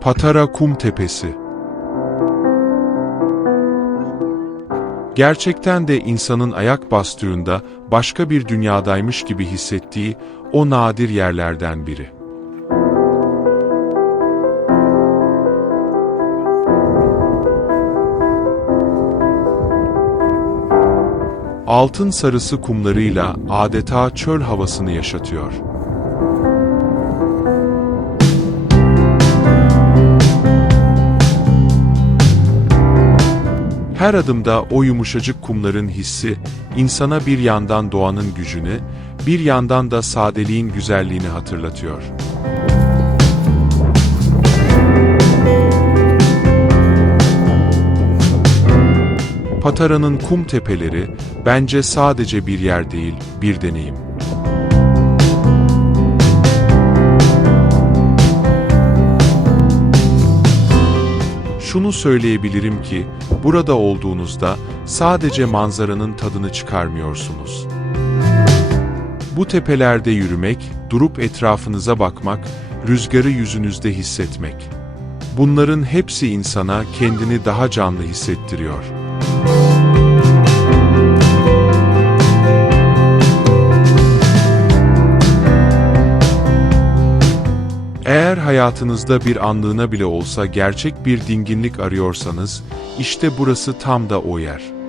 Patara Kum Tepesi Gerçekten de insanın ayak bastığında başka bir dünyadaymış gibi hissettiği o nadir yerlerden biri. Altın sarısı kumlarıyla adeta çöl havasını yaşatıyor. Her adımda o yumuşacık kumların hissi, insana bir yandan doğanın gücünü, bir yandan da sadeliğin güzelliğini hatırlatıyor. Patara'nın kum tepeleri, bence sadece bir yer değil, bir deneyim. Şunu söyleyebilirim ki, burada olduğunuzda sadece manzaranın tadını çıkarmıyorsunuz. Bu tepelerde yürümek, durup etrafınıza bakmak, rüzgarı yüzünüzde hissetmek. Bunların hepsi insana kendini daha canlı hissettiriyor. Hayatınızda bir anlığına bile olsa gerçek bir dinginlik arıyorsanız, işte burası tam da o yer.